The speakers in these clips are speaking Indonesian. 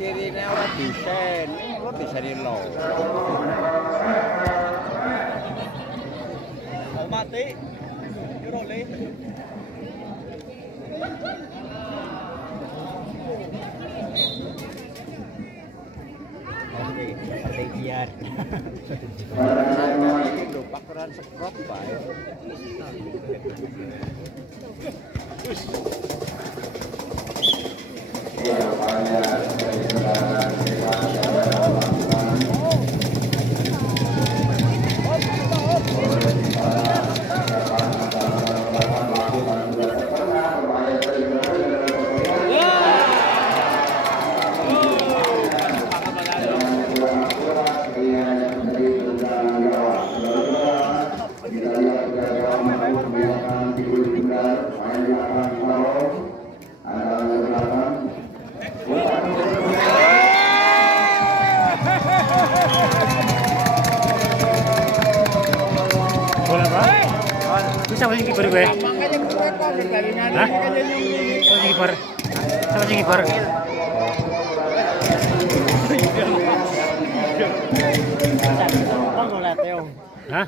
Kirinya orang desain, lo desain lo. Mati, Yuroli. Partai biar. Ini lupa peran sekrop baik. Siapa sih kiper gue? Hah? Siapa sih kiper? Siapa sih kiper? Hah?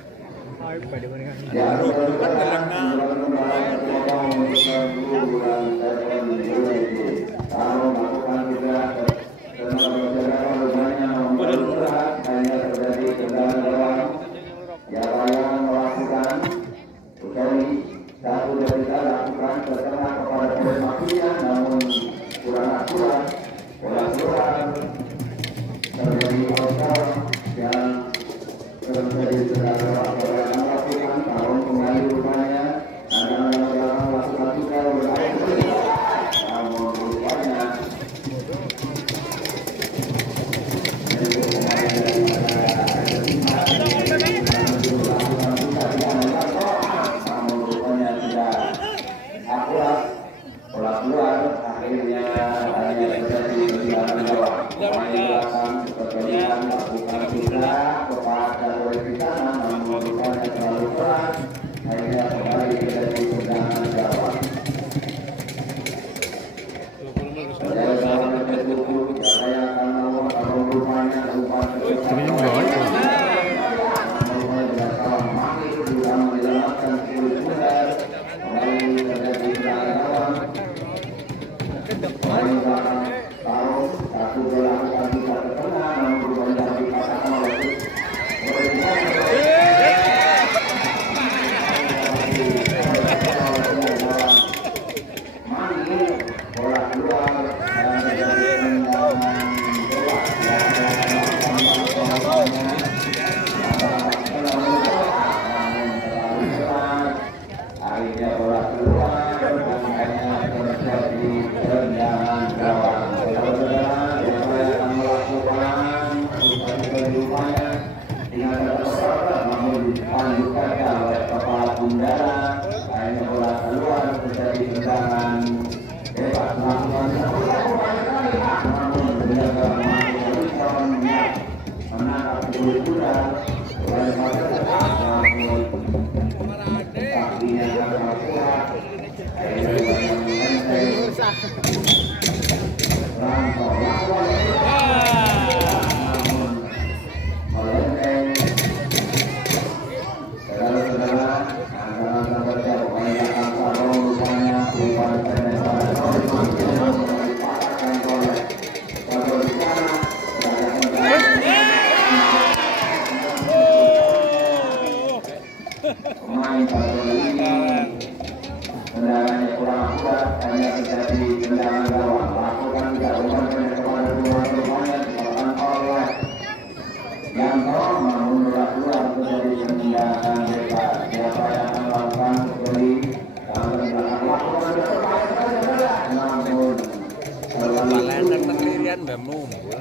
numbul.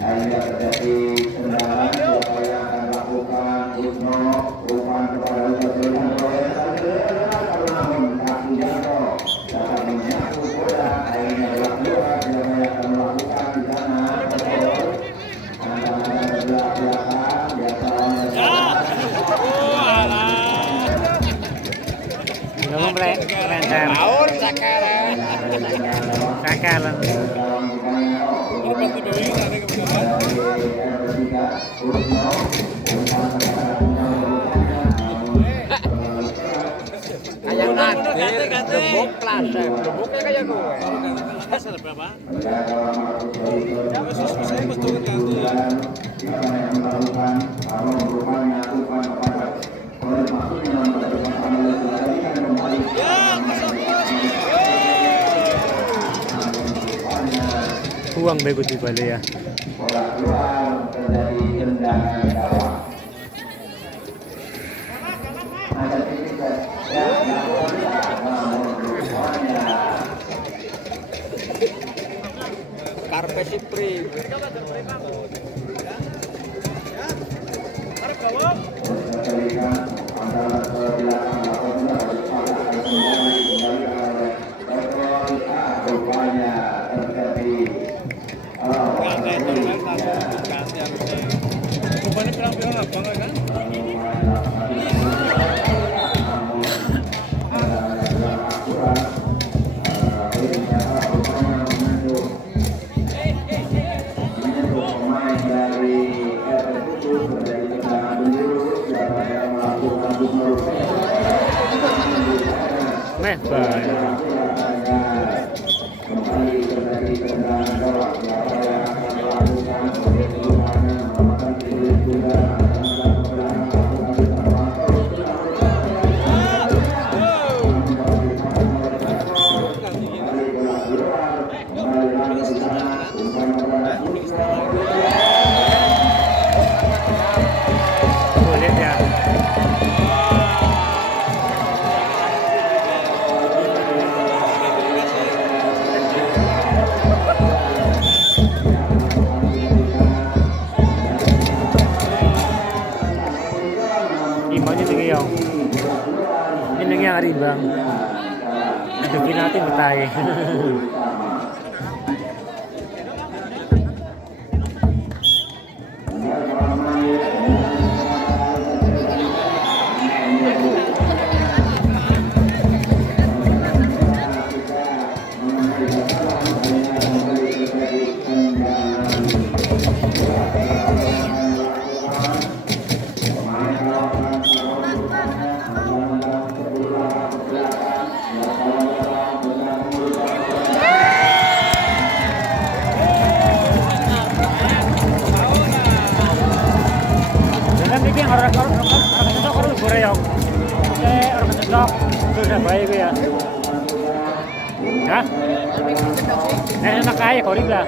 Hanya terjadi kendala siapa yang akan melakukan Usno umpan kepada Usno namun kaki jatuh dapat menyapu bola akhirnya adalah dua siapa yang akan melakukan di sana antara belakang biasa belum melenceng sakalan kayak nanti lembuk plase, lembuknya kayak gue. Hasil berapa? uang bego di Bali ya. Bola keluar terjadi tendangan gawang. Ada titik yang namun rupanya Karpe Sipri. terlihat antara ke belakang apabila harus patahkan kembali oleh rupanya terjadi Rupanya pirang-pirang abang kan? kembali terjadi tendangan gawang siapa yang akan melakukan perlawanan melakukan pilih juga Sulit ya. Imbangnya tinggi yang ini yang hari bang itu nanti betai. Orang cocok sudah baik ya. Hah? Enak kaya kau riba.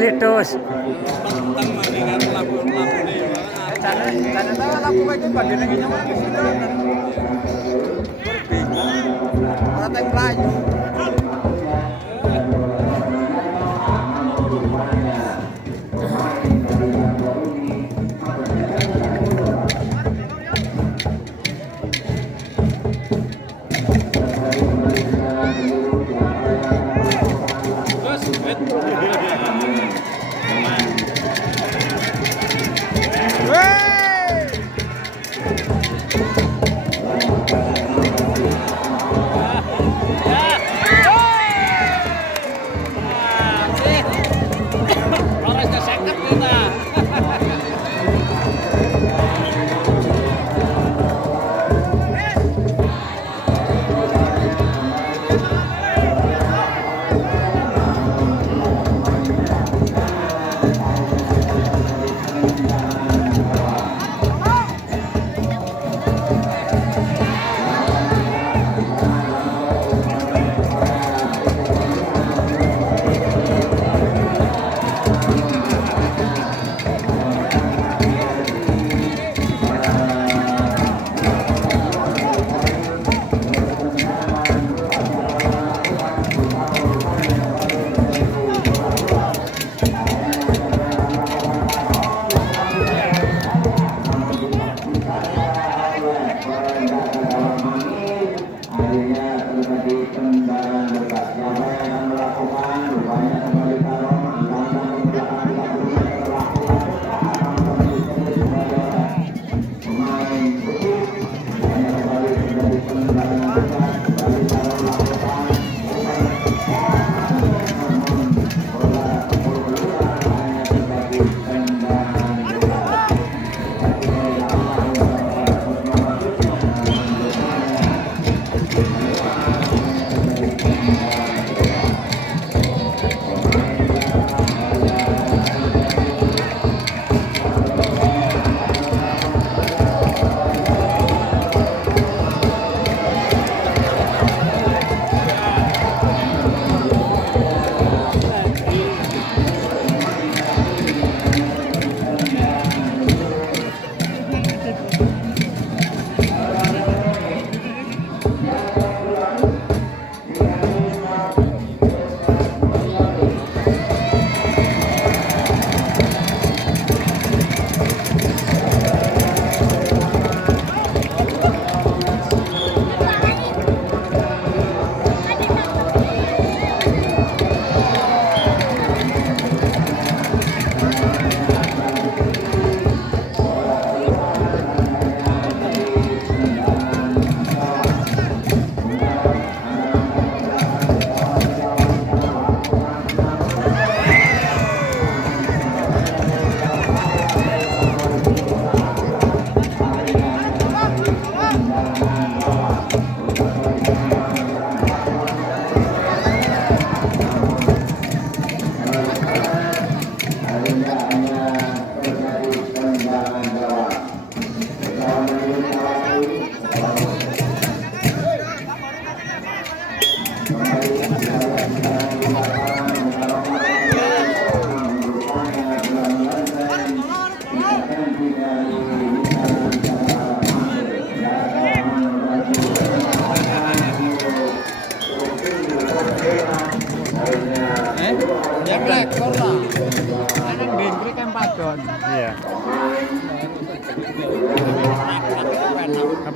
Kritus.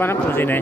mana pun sini.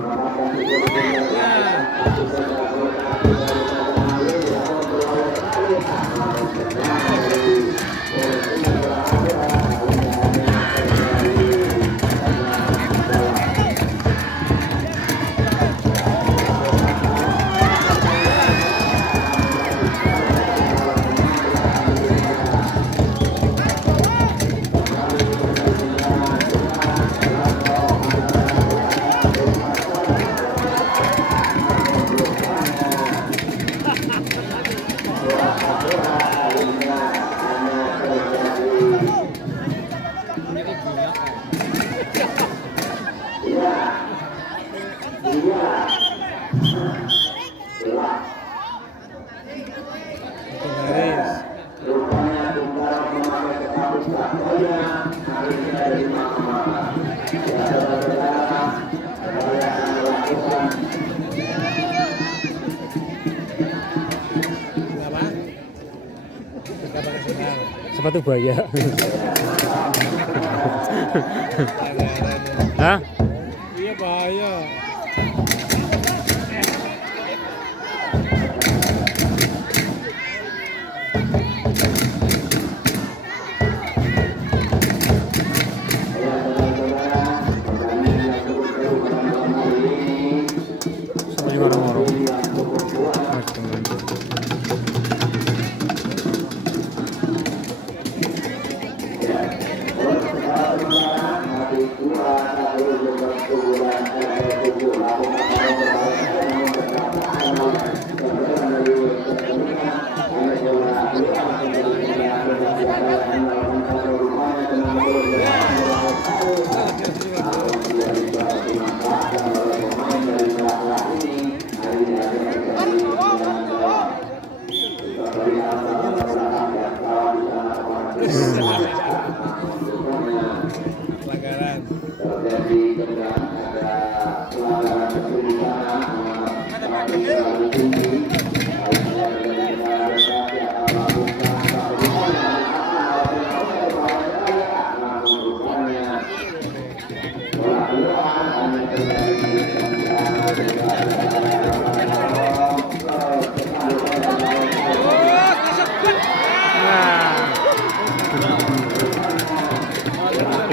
Sepatu buaya. Hah? Iya bahaya. Sama juga orang-orang. Pelanggaran.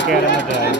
Kayak Ramadan.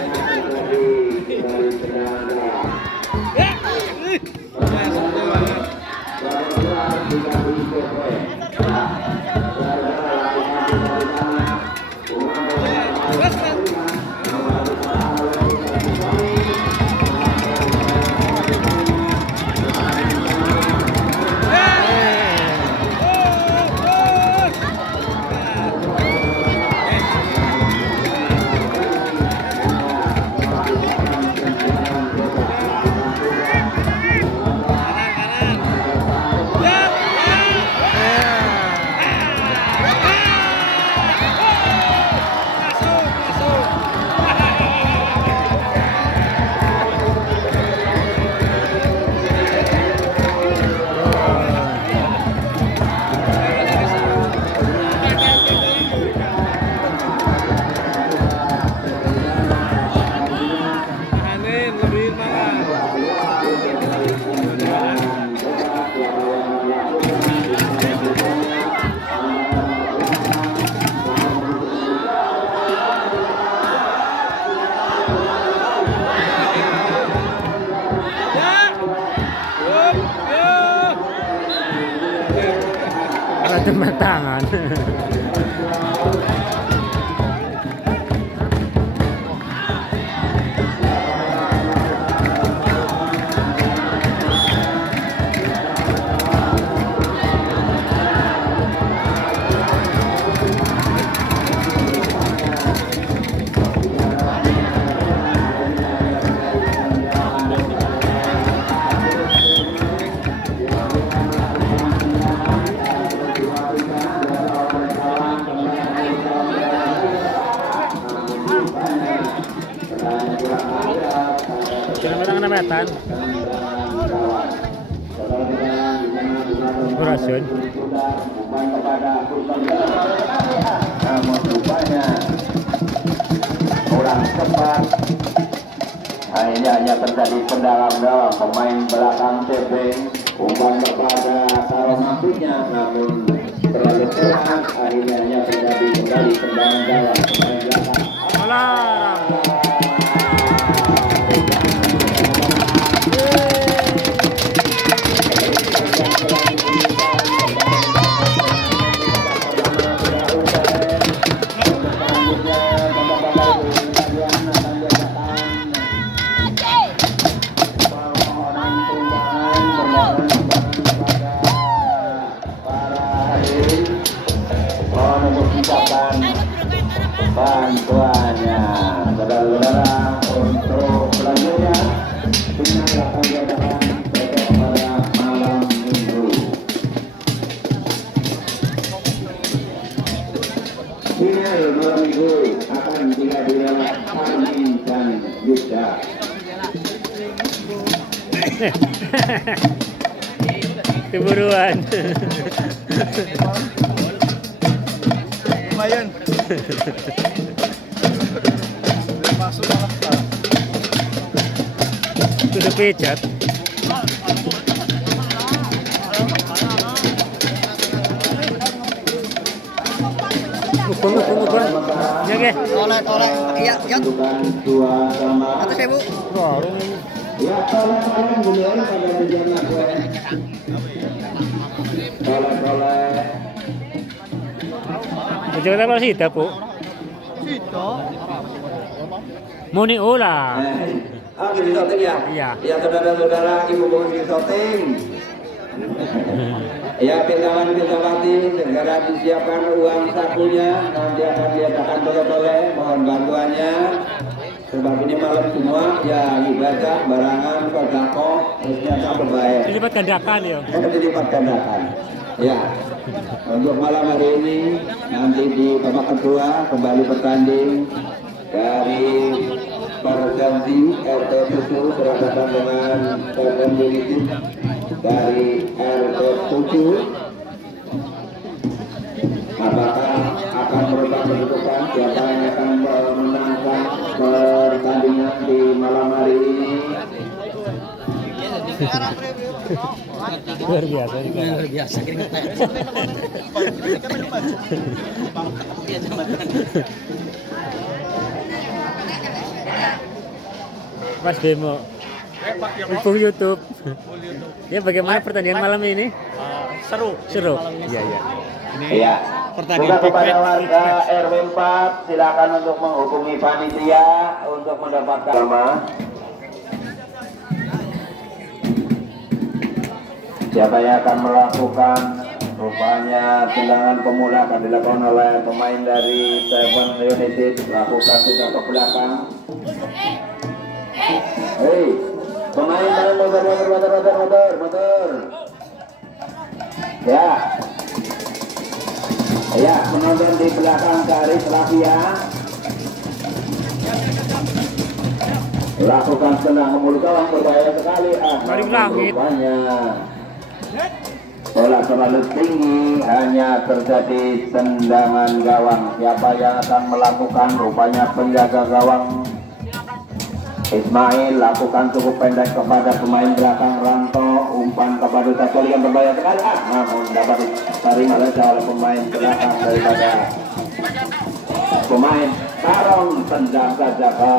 Teman tangan. Metan Rasun namun rupanya orang cepat Akhirnya hanya terjadi tendangan gawang pemain belakang tebing umpan kepada taruh maksudnya namun terlalu keras akhirnya hanya terjadi kembali tendangan gawang pemain belakang. Alarm. Bantuannya saudara-saudara untuk selanjutnya final akan diadakan besok pada malam minggu. Final malam minggu akan diadakan oleh Armin dan Yuda. Keburuan. Lumayan. Masuk malah. Sudah pecat. Mukul. Ya, Ge. Tolek. Iya, yang Bukan dua sama. atas ya, Bu. Ya tolak-tolak duluan pada rencana gue. Tolak-tolak. Jangan apa sih, Bu? Muni ulah. Di shooting ya? Iya. Ya saudara-saudara, ibu di shooting. Ya pilkawan-pilkawati segera disiapkan uang sakunya. Nanti akan diadakan toleh-toleh. Mohon bantuannya. Sebab ini malam semua ya ibadah, barangan, sodako, ternyata berbayar. Dilipat gandakan ya. Dilipat gandakan. Ya. Untuk malam hari ini nanti di babak kedua kembali bertanding dari Perganti RT 7 berhadapan dengan Pergan United dari RT 7. Apakah akan merubah kedudukan siapa yang akan memenangkan pertandingan di malam hari ini? Luar biasa. Luar biasa keringetnya. Mas Bemo. Full YouTube. Ya bagaimana pertandingan malam ini? Seru. Iya. Iya. Bukan kepada warga RW 4 silakan untuk menghubungi panitia untuk mendapatkan nama. Siapa yang akan melakukan? Rupanya tendangan pemula akan dilakukan oleh pemain dari Seven United. Lakukan sudah ke belakang. Hei, pemain dari motor. Ya, menonton di belakang garis rafia. Lakukan tendangan ke mulut gawang berbahaya sekali. Dari langit. Bola terlalu tinggi, hanya terjadi tendangan gawang. Siapa yang akan melakukan? Rupanya penjaga gawang Ismail. Lakukan cukup pendek kepada pemain belakang Ranto. Umpan kepada Sakoli yang berbahaya sekali. Namun dapat diterima oleh pemain belakang daripada pemain Tarong. Tendang saja ke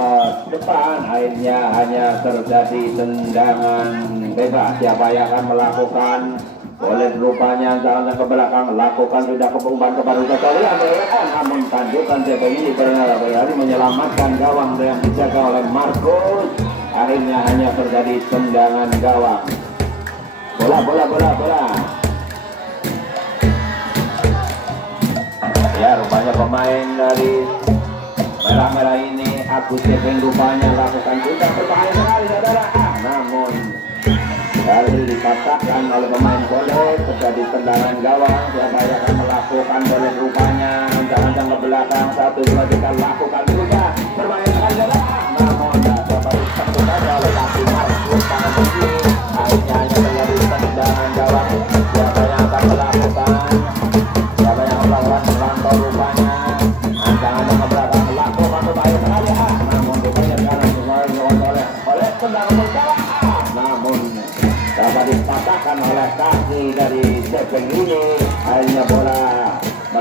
depan. Akhirnya hanya terjadi tendangan bebas. Siapa yang akan melakukan? Oleh rupanya jangan ke belakang, lakukan sudah umpan kepada Sakoli. Namun tanjukan CP ini berlari menyelamatkan gawang yang dijaga oleh Markus. Akhirnya hanya terjadi tendangan gawang. Bola. Ya, rupanya pemain dari merah-merah ini Agus Kevin rupanya lakukan juga berbahaya sekali saudara. Namun dari dikatakan oleh pemain boleh terjadi tendangan gawang. Siapa yang akan melakukan boleh rupanya jangan ke belakang. 1, 2, 3 lakukan juga berbahaya sekali saudara. Namun dapat ditemukan oleh kaki Markus tangan kiri. Akhirnya hanya terjadi tendangan gawang. Siapa yang akan melakukan? Siapa yang melakukan? Rantau rupanya jangan ke belakang lakukan berbahaya sekali. Namun rupanya sekarang oleh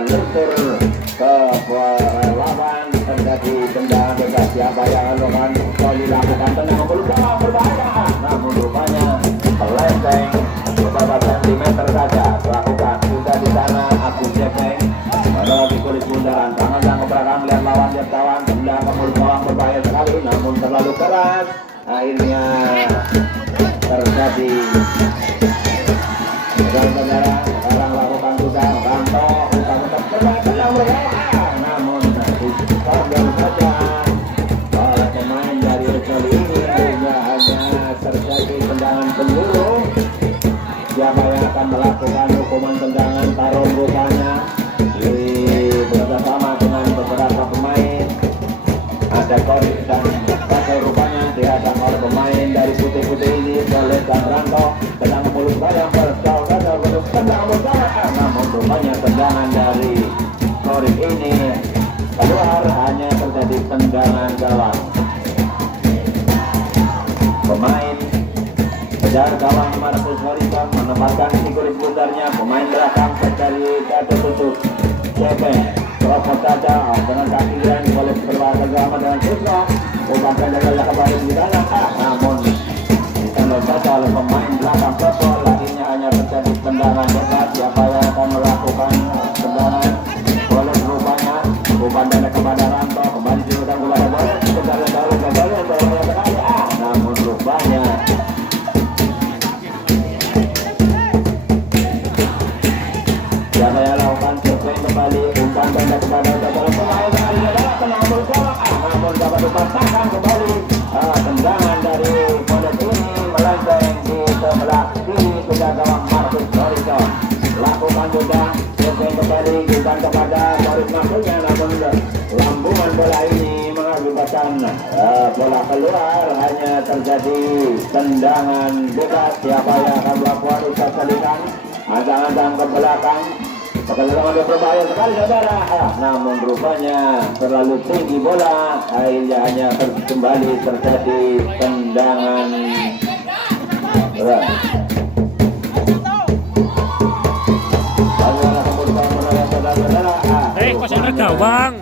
menyentur ke lawan, terjadi tendangan bebas. Siapa yang akan dilakukan tendangan berusaha berbahaya, namun rupanya melenceng beberapa sentimeter saja. Lakukan sudah di sana Agus Jepeng melalui kulit bundaran, tangan ke belakang, lihat lawan, lihat kawan, tendangan ke mulut gawang berbahaya sekali, namun terlalu keras. Akhirnya terjadi saudara-saudara. Sekarang lakukan juga Ranto, tetap tenang bergawang, namun gagal saja oleh pemain dari Ecoli ini. Hanya terjadi tendangan peluru. Siapa yang akan melakukan hukuman tendangan tarung rupanya bersama dengan beberapa pemain. Ada Koris dan Pakai rupanya dihadang oleh pemain dari putih-putih ini. Oleh dan Ranto tenang mulut bayang bersaudara untuk tendang bersama, namun rupanya tendangan dari Koris ini keluar, hanya terjadi tendangan gawang. Pemain kejar gawang Marcus Horizon menempatkan si kulit putarnya. Pemain belakang dari Dato Tutup Jepeng teropos saja dengan kaki dan boleh berbahasa sama dengan Susno. Bukan jaga kembali di sana, namun ditendang saja oleh pemain belakang Purple. Akhirnya hanya terjadi tendangan bebas. Siapa yang akan melakukan tendangan? Boleh rupanya bukan dari kepada Ranto, kembali diulang kepada boleh kepada Dalu gagalnya boleh sekali, namun rupanya siapa yang lakukan survei kembali umpan pendek kepada saudara pemain kali adalah tenang bersama, namun dapat dipatahkan kembali. Tendangan dari Pondok ini melenceng di sebelah kiri sudah gawang Marcus Horizon. Lakukan juga survei kembali bukan kepada Boris maksudnya, namun lambungan bola ini mengakibatkan bola keluar, hanya terjadi tendangan bebas. Siapa yang akan melakukan usaha selikan? Adang-adang ke belakang. Pekerjaan berbahaya sekali saudara, namun rupanya terlalu tinggi bola. Akhirnya hanya kembali terjadi tendangan berat. Kok ada gawang?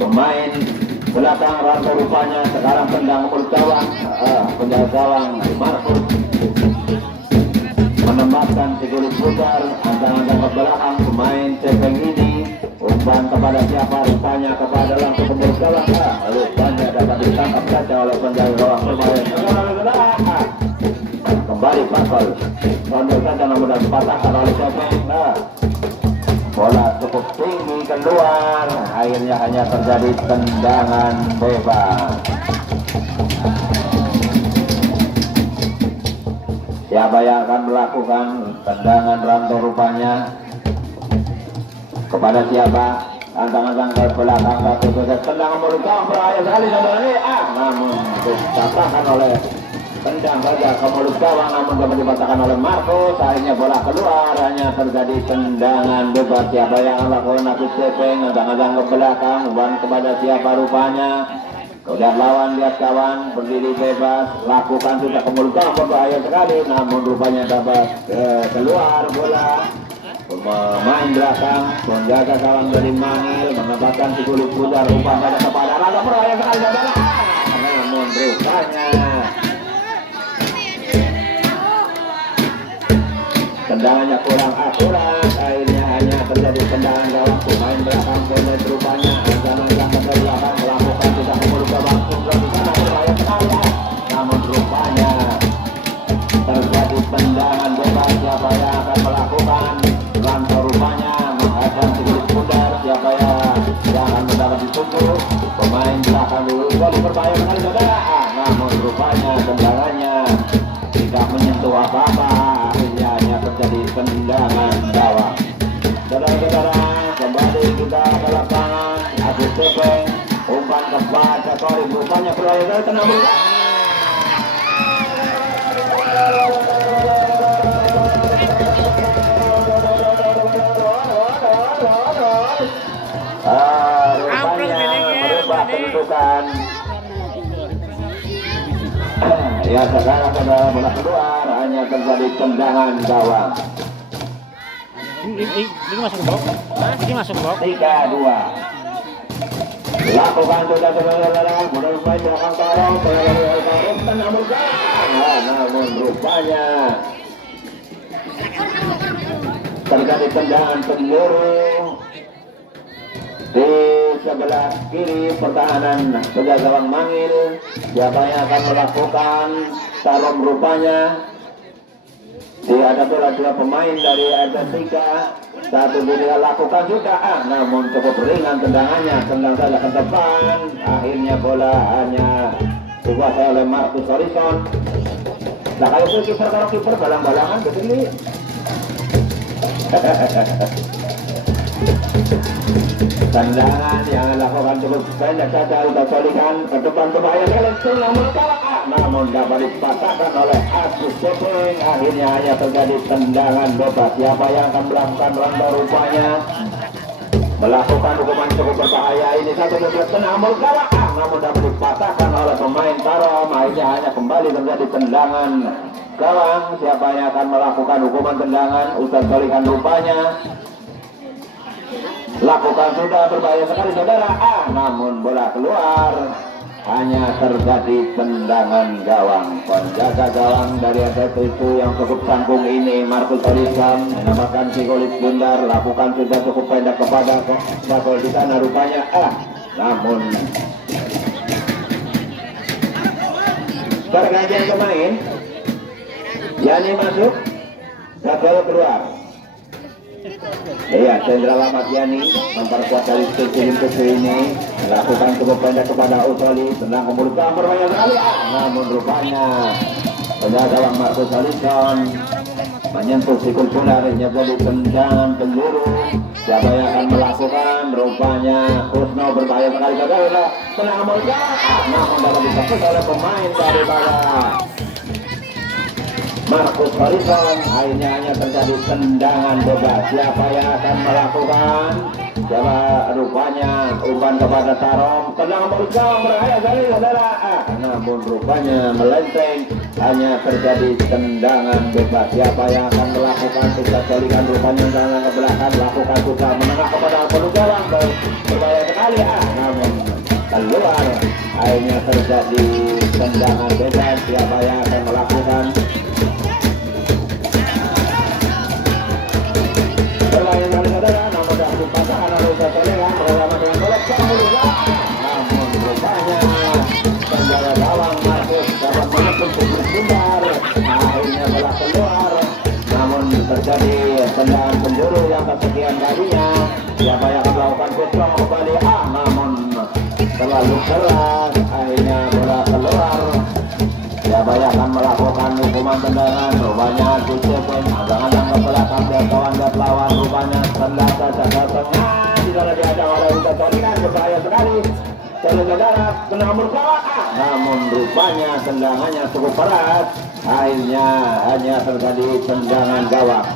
Pemain belakang Ranto rupanya sekarang tendang mulut gawang, penjaga gawang Marcus menempatkan si kulit putar, antang-antang ke belakang. Pemain Cepeng ini umpan kepada siapa? Rupanya kepada langsung pembuluh gawang. Rupanya dapat ditangkap saja oleh penjaga gawang bermain. Kembali Pakol condol saja, namun dapat dipatahkan oleh Cepeng. Bola cukup tinggi keluar, akhirnya hanya terjadi tendangan bebas. Siapa yang akan melakukan tendangan Ranto rupanya kepada siapa? Antang-antang ke belakang, satu tendangan mulut gawang berbahaya sekali saudara ini, namun dipatahkan oleh tendang saja ke mulut gawang, namun dapat dipatahkan oleh Marcus. Akhirnya bola keluar, hanya terjadi tendangan bebas. Siapa yang melakukan? Agus Cepeng. Antang-antang ke belakang, umpan kepada siapa rupanya? Udah lawan, lihat kawan, berdiri bebas, lakukan sudah ke mulut gawang berbahaya sekali, namun rupanya dapat keluar bola. Pemain belakang menjaga kawan dari Mangil menempatkan si kulit putar, umpan pada kepada Ranto berbahaya sekali saudara, namun rupanya tendangannya kurang akurat. Akhirnya hanya terjadi tendangan gawang. Pemain belakang Bonet rupanya antang-antang ke belakang melakukan tidak mulut gawang di sana berbahaya sekali, namun rupanya terjadi tendangan bebas. Siapa yang akan melakukan? Ranto rupanya menghadang si kulit putar. Siapa yang akan mendapat ditunggu? Pemain belakang dulu kali berbahaya sekali saudara, namun rupanya tendangannya tidak menyentuh apa-apa. Akhirnya hanya terjadi tendangan gawang. Saudara-saudara, kembali kita ke lapangan. Agus Cepeng umpan kepada Koris, rupanya berbahaya sekali, tenang dulu. Rupanya berubah kedudukan. Ya sekarang pada bola keluar, hanya terjadi tendangan gawang. Ini masuk blok. Ini masuk blok. 3-2. Lakukan sudah saudara, mudah main belakang tarong, namun rupanya terjadi tendangan penjuru di sebelah kiri pertahanan penjaga gawang Mangil. Siapa yang akan melakukan tarong rupanya dihadapi oleh dua pemain dari RT3. Satu dia lakukan juga, namun cukup ringan tendangannya, tendang saja ke depan. Akhirnya bola hanya dikuasai oleh Marcus Horizon. Nah kalau itu kiper balang-balangan begini. Tendangan yang dilakukan cukup pendek saja, sudah solikan ke depan berbahaya sekali, namun kalah. Namun dapat dipatahkan oleh Agus Cepeng. Akhirnya hanya terjadi tendangan bebas. Siapa yang akan melakukan ronda rupanya melakukan hukuman cukup berbahaya ini, satu belas namun kalah. Namun dapat dipatahkan oleh pemain Tarom. Akhirnya hanya kembali terjadi tendangan gawang. Siapa yang akan melakukan hukuman tendangan? Ustaz solikan rupanya lakukan sudah berbahaya sekali saudara, namun bola keluar. Hanya terjadi tendangan gawang. Penjaga gawang dari RT itu yang cukup sanggung ini Marcus Horizon, menambahkan si Kulit Bundar, lakukan sudah cukup pendek kepada gol di sana rupanya, namun pergantian pemain. Yani masuk, gol keluar. Iya, Cendra Lamat Yani memperkuat dari tujuh ini, melakukan cukup pendek kepada Usoli, tendang ke mulut berbahaya sekali, namun rupanya penjaga gawang Marcus Horizon menyentuh sikul Bundar, jadi tendangan penjuru. Siapa yang akan melakukan? Rupanya Kusno, berbahaya sekali saudara, tendang ke mulut, namun dapat disapu oleh pemain dari bawah Marcus Horizon. Akhirnya hanya terjadi tendangan bebas. Siapa yang akan melakukan? Siapa rupanya umpan kepada Tarom, tendang Horizon, berbahaya sekali saudara, namun rupanya melenceng. Hanya terjadi tendangan bebas. Siapa yang akan melakukan? Kita colikan rupanya tangan ke belakang, lakukan sudah menengah kepada penunggawan, berbahaya sekali, namun keluar. Akhirnya terjadi tendangan bebas. Siapa yang akan melakukan? Bermain dari saudara, namun dapat dipatahkan oleh Ustaz bersama dengan bola namun rupanya penjaga gawang Marcus dapat menutup Kulit Bundar. Akhirnya bola keluar, namun terjadi tendangan penjuru yang kesekian kalinya. Siapa yang akan melakukan putra kembali, namun terlalu keras. Akhirnya bola keluar. Siapa yang akan melakukan hukuman tendangan? Rupanya Kusepeng, agak-agak ke belakang dan kawan lawan, rupanya tendang saja ke tengah. Di sana diajak oleh Ustaz Solikan, berbahaya sekali. Saudara kena berkawan, namun rupanya tendangannya cukup berat. Akhirnya hanya terjadi tendangan gawang.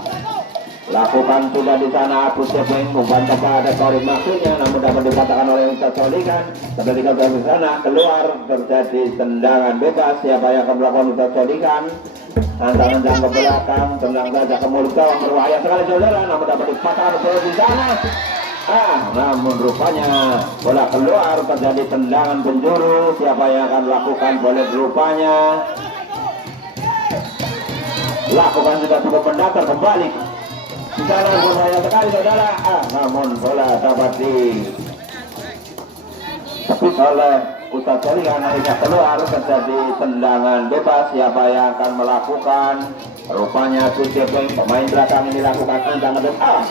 Lakukan sudah di sana Agus Cepeng, umpan kepada Torik maksudnya, namun dapat dipatahkan oleh Ustaz Solikan. Ketika di sana keluar, terjadi tendangan bebas. Siapa yang akan melakukan Ustaz Solikan? Tendang ke belakang, tendang saja ke mulut gawang, berbahaya sekali saudara, namun dapat dipatahkan oleh di sana. Namun rupanya bola keluar, terjadi tendangan penjuru. Siapa yang akan melakukan? Boleh rupanya lakukan sudah cukup mendatar kembali. Di sana berbahaya sekali saudara, namun bola dapat ditepis oleh Ustaz Solikan. Akhirnya keluar, terjadi tendangan bebas. Siapa yang akan melakukan? Rupanya Agus Cepeng, pemain belakang ini lakukan tendangan bebas.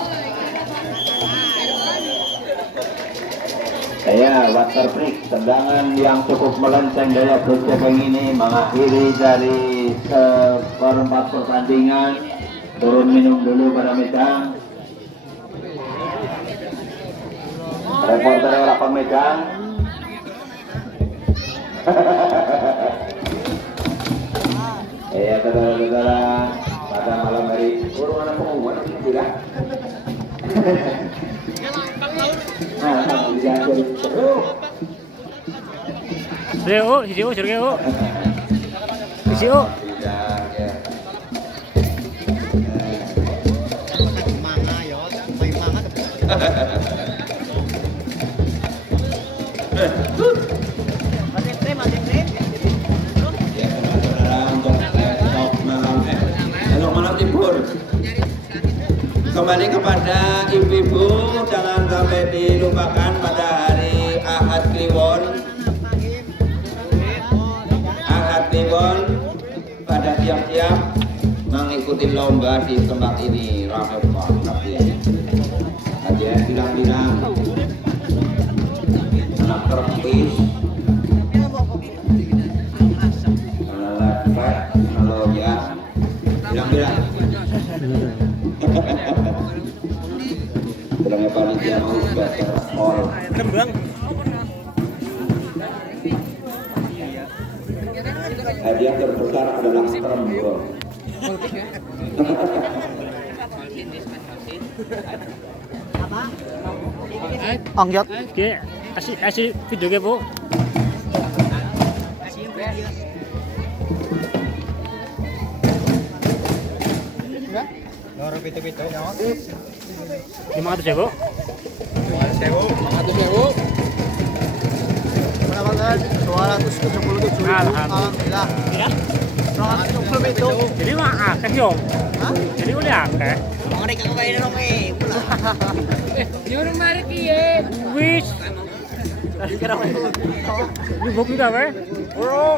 Water break, tendangan yang cukup melenceng dari Agus Cepeng ini mengakhiri dari seperempat pertandingan. Turun minum dulu pada Medang. Reporter lapang Medang. Saudara-saudara, pada malam hari mana pengumuman ini tidak? Sio. Manga yo. Ya, saudara untuk esok malam esok malam libur. Kembali kepada ibu-ibu, jangan sampai dilupakan pada hari Ahad Kliwon. Ahad Kliwon pada siap-siap mengikuti lomba di tempat ini. Ramai banget ya. Aja bilang-bilang anak terpis, kalau ya bilang-bilang. Bilangnya panitia mau better all. Kembang. Hadiah terbesar adalah trombon. Ongyot. Oke, kasih video ke, Bu. Loro pitu-pitu nyawa. 500 ya, Bu. 500.000. Mendapatkan 277. Alhamdulillah. Ya. 277. Jadi mah akeh yo. Hah? Jadi udah akeh. Mereka ngapain dong, Yo mari piye? Wis. Ibu kita, Pak.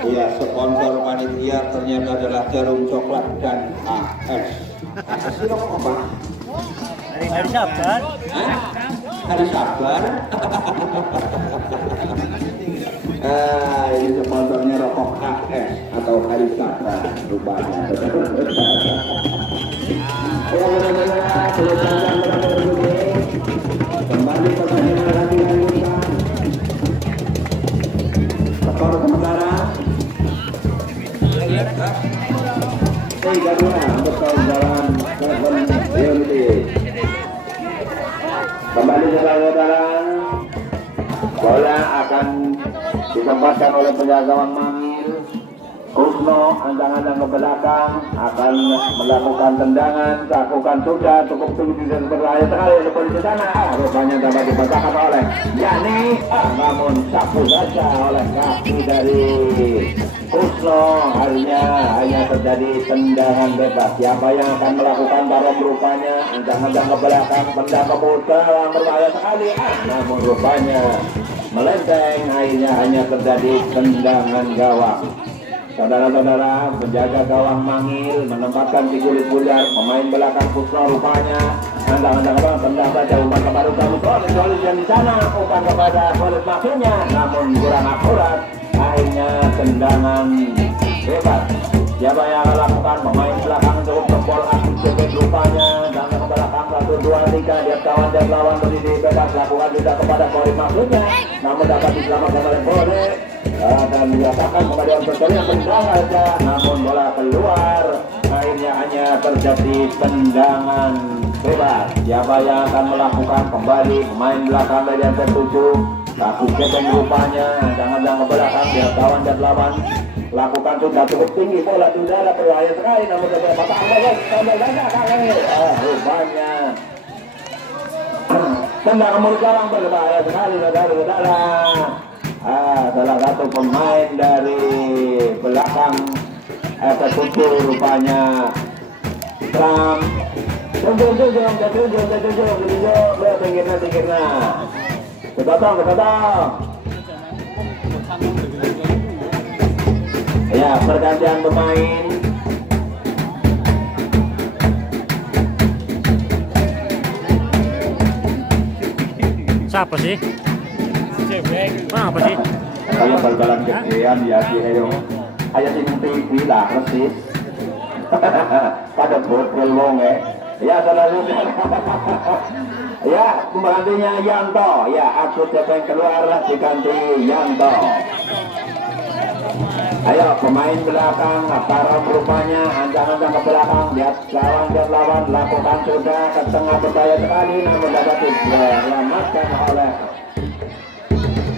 Iya, sponsor panitia ternyata adalah Jarum Coklat dan AS. AS itu apa? Hari Sabar. Hah? Hari Sabar. Ini sponsornya rokok AS atau Hari Sabar rupanya. Ya, benar-benar kembali pertandingan lagi dilanjutkan. Skor sementara 3-2 untuk kawan Seven Unity. Kembali saudara-saudara, bola akan ditempatkan oleh penjaga gawang Mangil. Kusno ancang-ancang ke belakang akan melakukan tendangan, lakukan sudah cukup tinggi dan berbahaya sekali untuk di sana. Rupanya dapat dipatahkan oleh Yani, namun sapu saja oleh kaki dari Kusno. Hanya terjadi tendangan bebas. Siapa yang akan melakukan barang rupanya ancang-ancang ke belakang, tendang ke putar, berbahaya sekali. Namun rupanya melenteng, akhirnya hanya terjadi tendangan gawang. Saudara-saudara, penjaga gawang Mangil menempatkan di kulit bundar pemain belakang Kusno rupanya anda tendang saja umpan kepada Solid yang di sana, umpan kepada Solid maksudnya, namun kurang akurat, akhirnya tendangan bebas. Siapa yang akan lakukan? Pemain belakang cukup jempol aktif cepet rupanya, tendang ke belakang 1, 2, 3, dia kawan dan lawan berdiri bebas, lakukan juga kepada Solid maksudnya, namun dapat diselamatkan oleh Solid. Dan dirasakan kepada yang terjadi tendang saja, namun bola keluar, akhirnya hanya terjadi tendangan bebas. Siapa yang akan melakukan? Kembali pemain belakang dari yang tertuju, laku keteng rupanya, jangan ke belakang, dia kawan dan lawan, lakukan sudah cukup tinggi, bola di udara berbahaya sekali, namun tidak patah rupanya tendang ke mulut gawang berbahaya sekali, saudara-saudara. Salah satu pemain dari belakang tertuju rupanya Trump. Tunggu, pinggirnya. Ketotong. Ya, pergantian pemain. Siapa sih? Apa sih? Saya bal-balan gedean ya si Heo. Ayah sing TV lah persis. Pada botol wong ya selalu. Ya, pembantunya Yanto. Ya, aku yang keluar diganti Yanto. Ayo pemain belakang para rupanya ancang-ancang ke belakang, lihat lawan lakukan sudah ke tengah berbahaya sekali, namun dapat diselamatkan oleh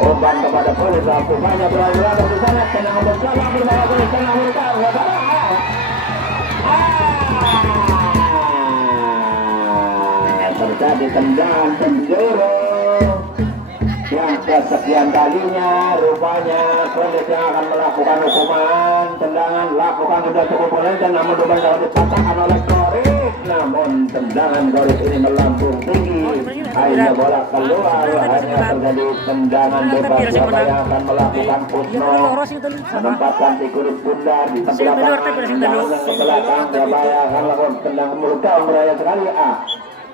umpan kepada polis. Rupanya berlalu di sana, tenang bersama berbahaya polis, tenang terjadi tendangan penjuru yang kesekian kalinya. Rupanya Solid yang akan melakukan hukuman tendangan. Lakukan sudah cukup melenceng, namun rupanya dapat dipatahkan oleh Goris. Namun tendangan Goris ini melambung tinggi, akhirnya bola keluar. Hanya terjadi tendangan bebas. Siapa yang akan melakukan Kusno menempatkan si Kuris Bundar di sebelah tendangan ke belakang. Siapa yang akan melakukan tendangan mulut gawang beraya sekali.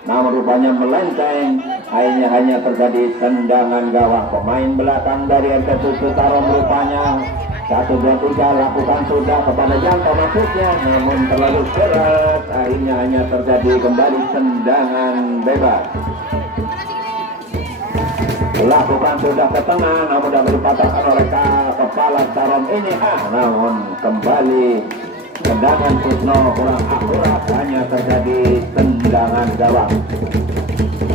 Namun rupanya melenceng, akhirnya hanya terjadi tendangan gawang. Pemain belakang dari RT7 Tarom rupanya 1-2-3 lakukan sudah kepada Janto maksudnya, namun terlalu keras, akhirnya hanya terjadi kembali tendangan bebas. Lakukan sudah ke tengah, namun dapat dipatahkan oleh kepala Tarom ini. Namun kembali tendangan Kusno kurang akurat, hanya terjadi tendangan gawang.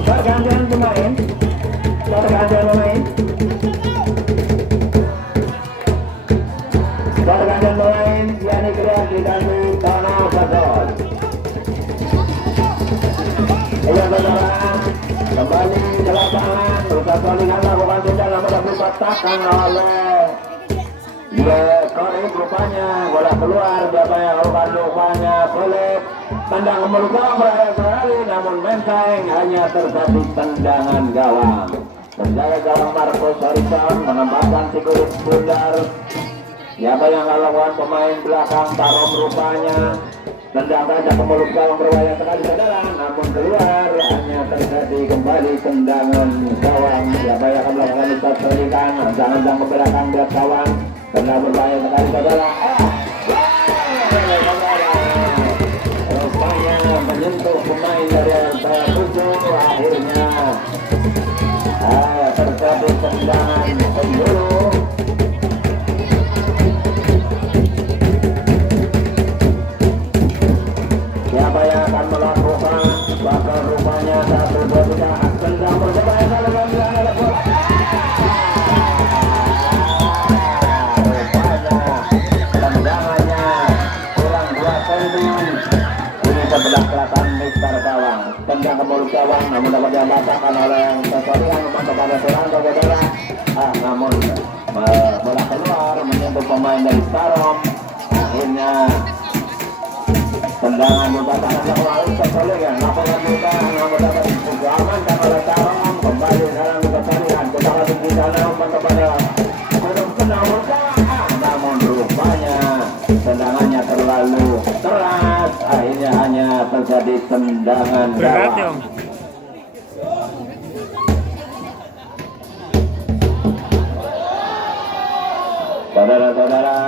Pergantian pemain. Pergantian pemain, Yani Kreasi dan Tono Bagot. Iya saudara, kembali ke lapangan. Ruta Solihan lakukan sudah, namun dapat dipatahkan oleh Koris rupanya. Bola keluar, siapa yang lakukan rupanya Solid. Tendang ke mulut gawang beraya sekali, namun menteng, hanya terjadi tendangan gawang. Penjaga gawang Marcos Harrison menempatkan si Kuris Bundar. Siapa yang lakukan pemain belakang Tarom rupanya. Tendang saja ke mulut gawang beraya sekali saudara, namun keluar, hanya terjadi kembali tendangan gawang. Siapa yang akan melakukan Ustaz Solihan, ancang-ancang ke belakang berat gawang. Tenang berbahaya sekali saudara. Rupanya menyentuh pemain dari RT7, akhirnya terjadi tendangan penjuru. Siapa yang akan melakukan? Bahkan rupanya 1-2-3 tendang berbahaya sekali oleh bola. Sebelah selatan Mister Gawang, tendang ke mulut gawang, namun dapat diambatakan oleh Sesorian memantau pada Suranto saudara. Namun bola keluar menyentuh pemain dari Tarom, akhirnya tendangan membatalkan lawan Sesorian. Laporan juga namun dapat diamankan oleh Tarom. Kembali sekarang Sesorian, kita masih di sana memantau pada tenang mulut gawang. Namun rupanya tendangannya terlalu keras, akhirnya hanya terjadi tendangan gawang. Saudara-saudara,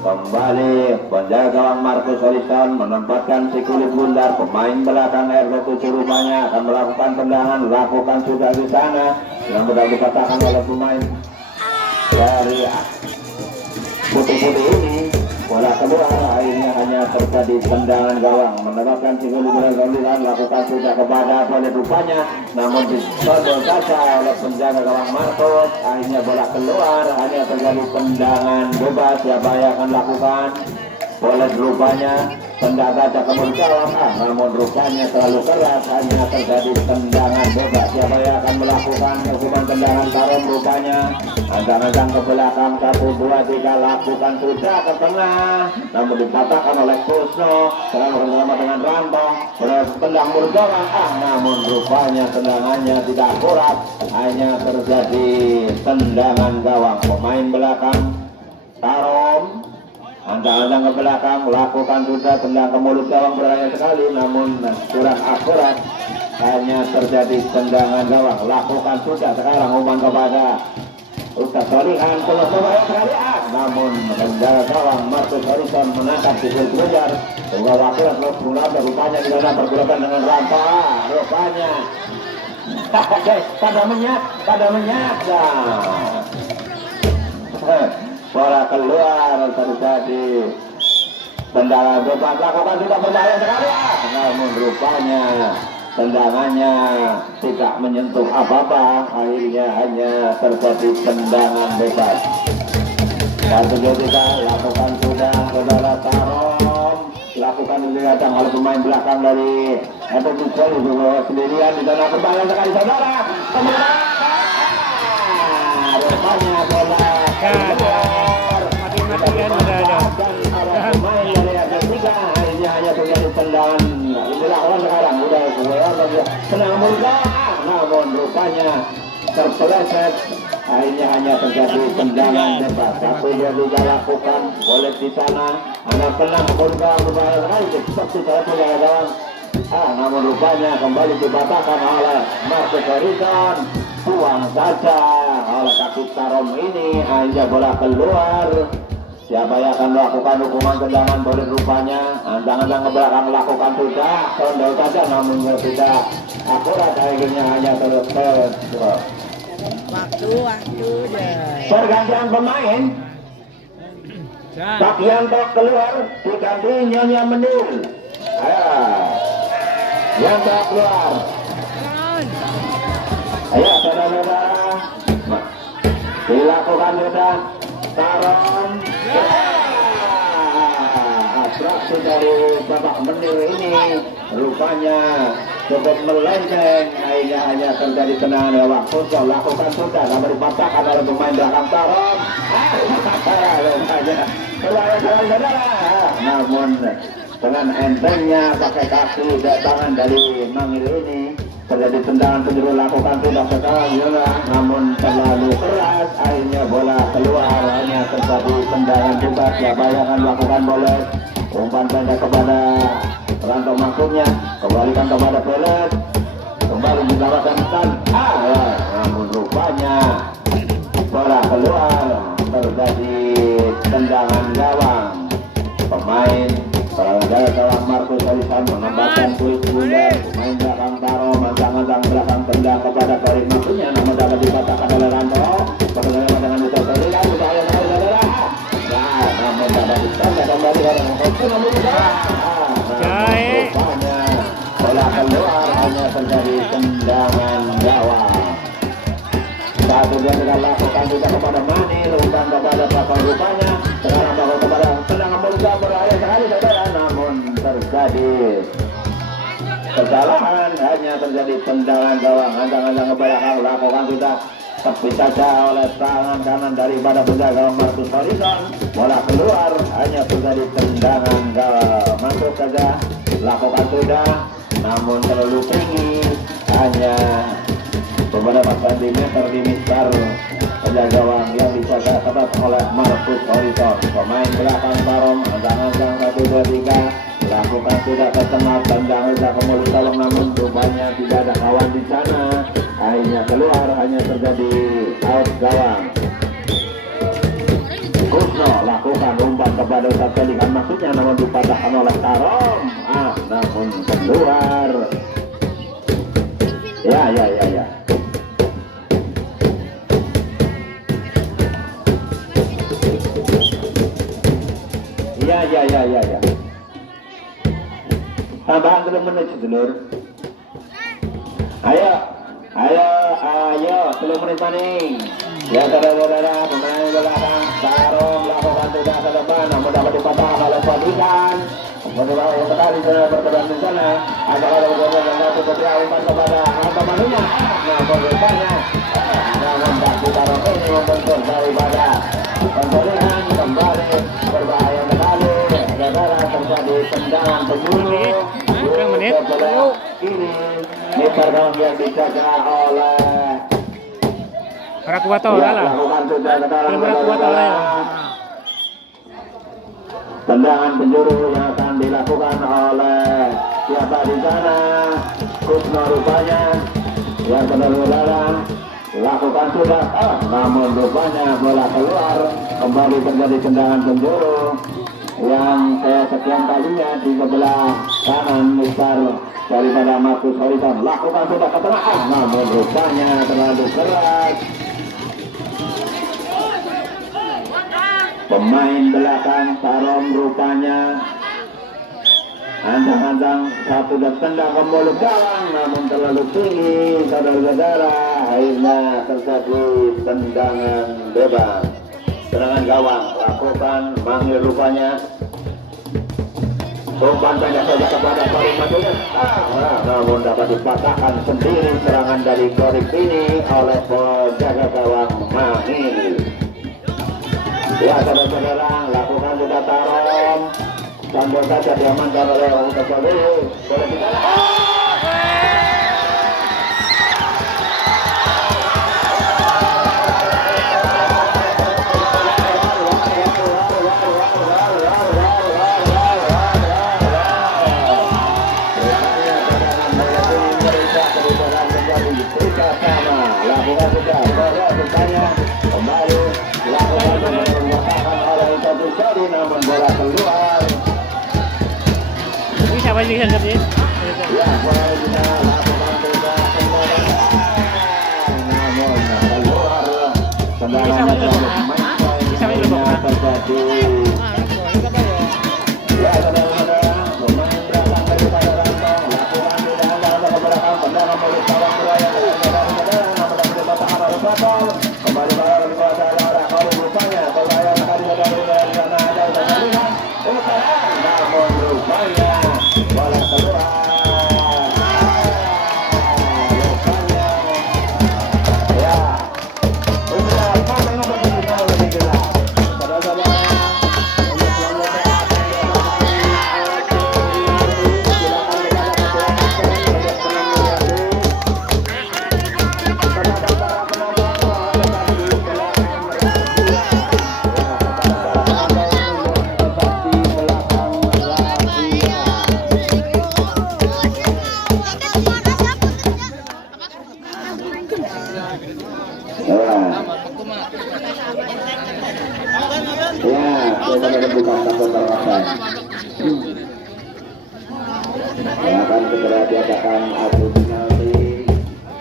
kembali penjaga gawang Marcos Harrison menempatkan si Kulit Bundar. Pemain belakang RT7 rupanya akan melakukan tendangan, lakukan sudah di sana, yang mudah dikatakan oleh pemain dari putih-putih ini. Bola keluar, akhirnya hanya terjadi tendangan gawang. Menempatkan si Kulit Bundar, lakukan sudah kepada Solid rupanya, namun disodor saja oleh penjaga gawang Marcos. Akhirnya bola keluar, hanya terjadi tendangan bebas. Siapa yang akan lakukan? Solid rupanya tendang saja ke mulut gawang, namun rupanya terlalu keras, hanya terjadi tendangan bebas. Siapa yang akan melakukan hukuman tendangan Tarom rupanya? Ancang-ancang ke belakang 1-2-3 lakukan sudah ke tengah, namun dipatahkan oleh Kusno. Sekarang bersama dengan Ranto, tendang mulut gawang, namun rupanya tendangannya tidak akurat, hanya terjadi tendangan gawang. Pemain belakang Tarom ancang-ancang ke belakang, lakukan sudah tendang ke mulut gawang beraya sekali, namun kurang akurat, hanya terjadi tendangan gawang. Lakukan sudah sekarang umpan kepada Ustaz Solihan, terus beraya sekali, namun penjaga gawang Marcos Harrison menangkap si Kulit Bundar. Tunggal wakil terus mulai rupanya di sana pergerakan dengan Ranto, rupanya pada menyat bola keluar, terjadi tendangan bebas. Lakukan sudah berbahaya sekali, namun rupanya tendangannya tidak menyentuh apa-apa, akhirnya hanya terjadi tendangan bebas. 1-2-3 lakukan sudah saudara Tarom. lakukan datang oleh pemain belakang dari Eto Pucol itu sendirian di sana berbahaya sekali saudara. Rupanya bola keluar. Mati-matian udah ada. Pemain dari Argentina akhirnya hanya terjadi tendangan. Inilah orang sekarang udah senang murka, namun rupanya terpeleset. Akhirnya hanya terjadi tendangan bebas. Tapi dia juga lakukan boleh di sana. Anak tenang murka berbahaya sekali seperti saya punya kawan. Namun rupanya kembali dibatalkan oleh Marcus Horizon. Buang saja oleh kaki Tarom ini. Akhirnya bola keluar. Siapa yang akan melakukan hukuman tendangan boleh rupanya. Tangan-tangan ke belakang lakukan sudah. Condol saja namun tidak akurat. Akhirnya hanya terus. Waktu ya. Pergantian pemain. Sakianto keluar diganti Nyonya Menil. Yang tak keluar. Ayo saudara-saudara. Dilakukan sudah. Tarom. Atraksi dari babak Menil ini rupanya cukup melenceng. Akhirnya hanya terjadi tendangan lewat Pucol. Lakukan sudah sama dipatahkan oleh pemain belakang Tarom. Saudara. Namun dengan entengnya pakai kaki dan tangan dari Mangil ini terjadi tendangan penjuru lakukan tidak sekali namun terlalu keras. Akhirnya bola keluar. Hanya terjadi tendangan bebas. Ya bayangkan lakukan boleh umpan pendek kepada rantau maksudnya kembalikan kepada Pelet kembali didapatkan namun rupanya bola keluar. Terjadi tendangan gawang pemain Gawang Marcus Horizon menambahkan kulit bundar. Pemain belakang Taro manjang-manjang belakang tendang kepada Karim maksudnya namun dapat dipatahkan oleh Ranto. Bagaimana dengan itu Ferdinand berbahaya sekali saudara. Namun dapat ditangkap kembali oleh Ranto namun rupanya bola keluar. Hanya terjadi tendangan gawang. Satu dia tidak lakukan juga kepada Manil, umpan kepada belakang rupanya. Sekarang bakal kepada tendangan bola berbahaya sekali saudara. Namun terjadi kesalahan. Hanya terjadi tendangan gawang. Antang-antang ke belakang lakukan sudah tepi saja oleh tangan kanan daripada penjaga Marcus Horizon. Bola keluar. Hanya terjadi tendangan gawang. Masuk saja lakukan sudah namun terlalu tinggi. Hanya beberapa sentimeter di mistar penjaga gawang yang dijaga ketat oleh Marcus Horizon. Pemain belakang Tarom antang-antang 1, 2, 3 lakukan sudah ke tengah tendangan ke mulut gawang namun rupanya tidak ada kawan di sana. Akhirnya keluar. Hanya terjadi out gawang. Kusno lakukan umpan kepada Ustaz Pelikan maksudnya namun dipatahkan oleh Tarom. Namun keluar. Ya. Ya. Tambahan 3 menit sedulur. Ayo 3 menit maning. Ya saudara-saudara pemain belakang Tarom lakukan tidak ke depan namun dapat dipatahkan oleh Fadikan. Berbahaya sekali saudara bertebaran di sana. Ada kalau berjalan dan satu ketika umpan kepada temannya. Namun rupanya namun bagi Tarom ini membentur daripada pemberian kembali berbahaya sekali. Saudara terjadi tendangan penjuru. Menit. Ini pergaulan yang dijaga oleh Rakuato lah. Tendangan penjuru yang akan dilakukan oleh siapa di sana? Kusno rupanya yang saudara-saudara lakukan sudah. Namun rupanya bola keluar. Kembali terjadi tendangan penjuru yang sekian kalinya di sebelah kanan mistar daripada Marcus Horizon. Lakukan sudah ke tengah. Namun rupanya terlalu keras. Pemain belakang Tarom rupanya antang-antang satu dan tendang ke mulut gawang namun terlalu tinggi saudara-saudara. Akhirnya terjadi tendangan bebas. Tendangan gawang lakukan Mangil rupanya umpan pendek saja kepada Korik Matunya. Namun dapat dipatahkan sendiri serangan dari Korik ini oleh penjaga gawang Mahir. Ya, saudara-saudara, lakukan sudah tarom. Sambil saja diamankan oleh orang tersebut. Boleh kita. Namun bola keluar. Ini siapa sih yang tadi? Ya, bola kita lakukan juga namun keluar. Tendangan terjadi. Ya, saudara-saudara, pemain belakang daripada Rantong lakukan tendangan untuk beberapa tendangan oleh kawan Suraya. Saudara-saudara, namun dapat dipatahkan oleh Batol. Kembali bola dikuasai oleh Korik rupanya. Berlayar dari sana ada terlihat umpan, namun rupanya bola keluar. Rupanya, ya, inilah momen berkejutan lebih jelas. Saudara-saudara, untuk selanjutnya akan segera diadakan adu penalti.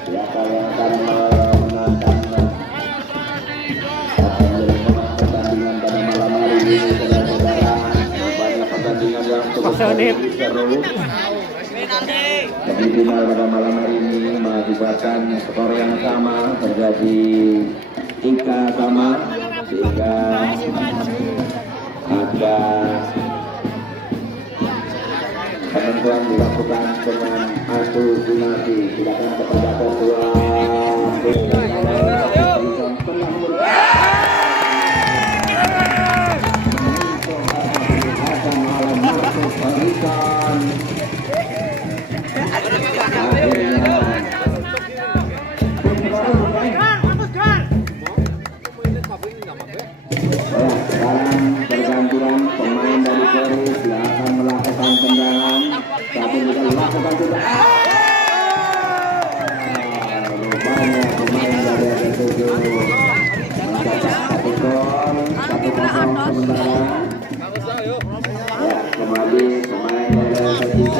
Siapa yang akan memenangkan pertandingan pada malam hari ini, saudara-saudara? Banyak pertandingan yang cukup seru. Jadi final pada malam hari ini mengakibatkan skor yang sama, terjadi 3 sama, sehingga ada penentuan dilakukan dengan adu penalti. Silakan kepada ketua sekarang bergantian pemain dari Koris yang akan melakukan tendangan. Tapi kita lakukan juga. Rupanya pemain dari RSUD mencetak 1 gol, 1-0 sementara. Ya, kembali pemain dari RSUD.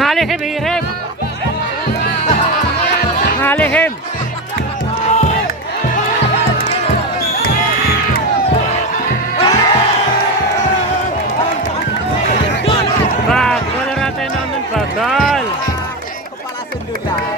Ngalihim, Irim. Ngalihim. Bagol natin naman bagol. Kepala sundulan.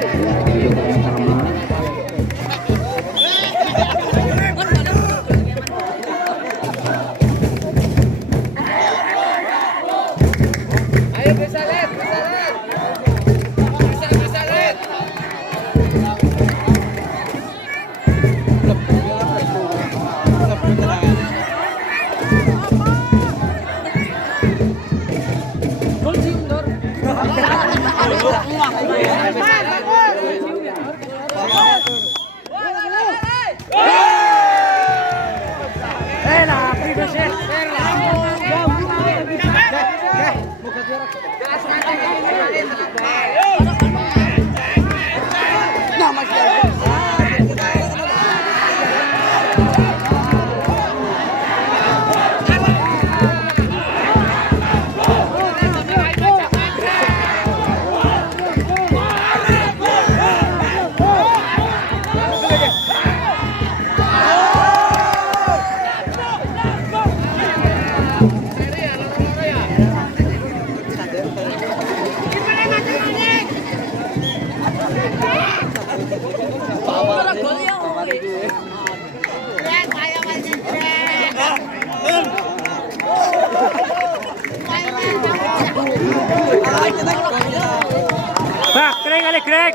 kali Greg.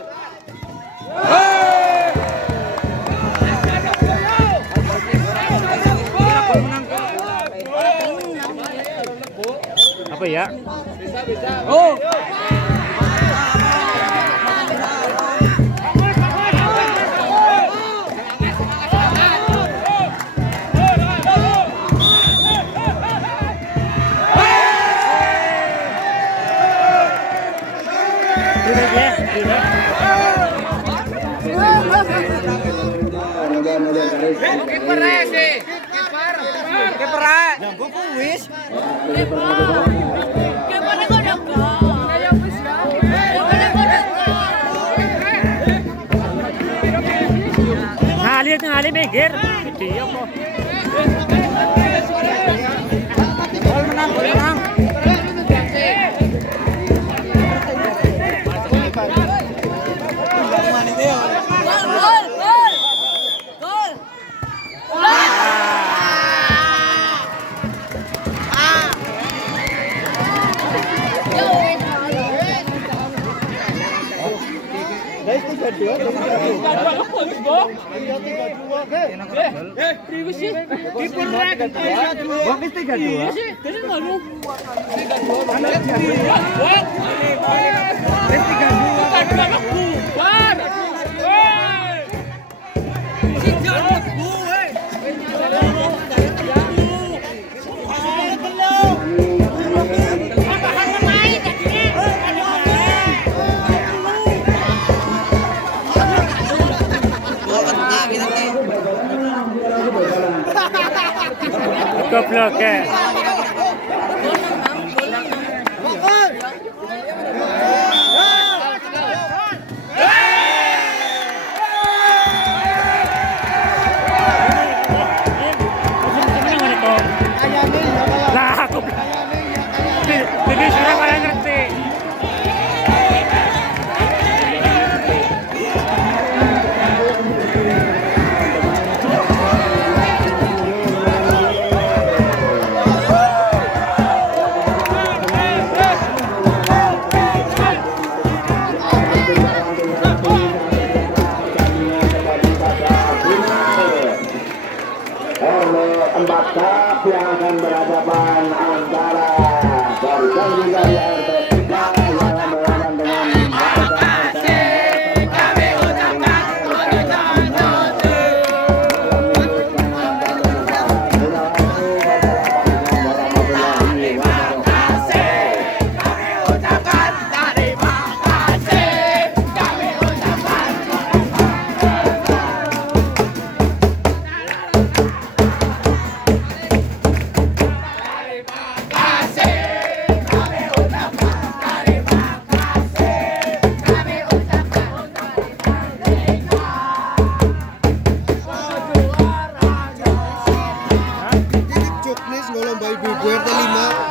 Apa ya? Oh. Kiper sih. Kiper. Lah gua wis. Ngalir minggir. Gede apa? Gol menang, gol menang. Goblok ya. Lah aku jadi sudah kalian ngerti. Tempat kap yang akan berhadapan antara Barusan juga di RT 3 yang akan berhadapan dengan Juknis ngolong bayi gue RT 5.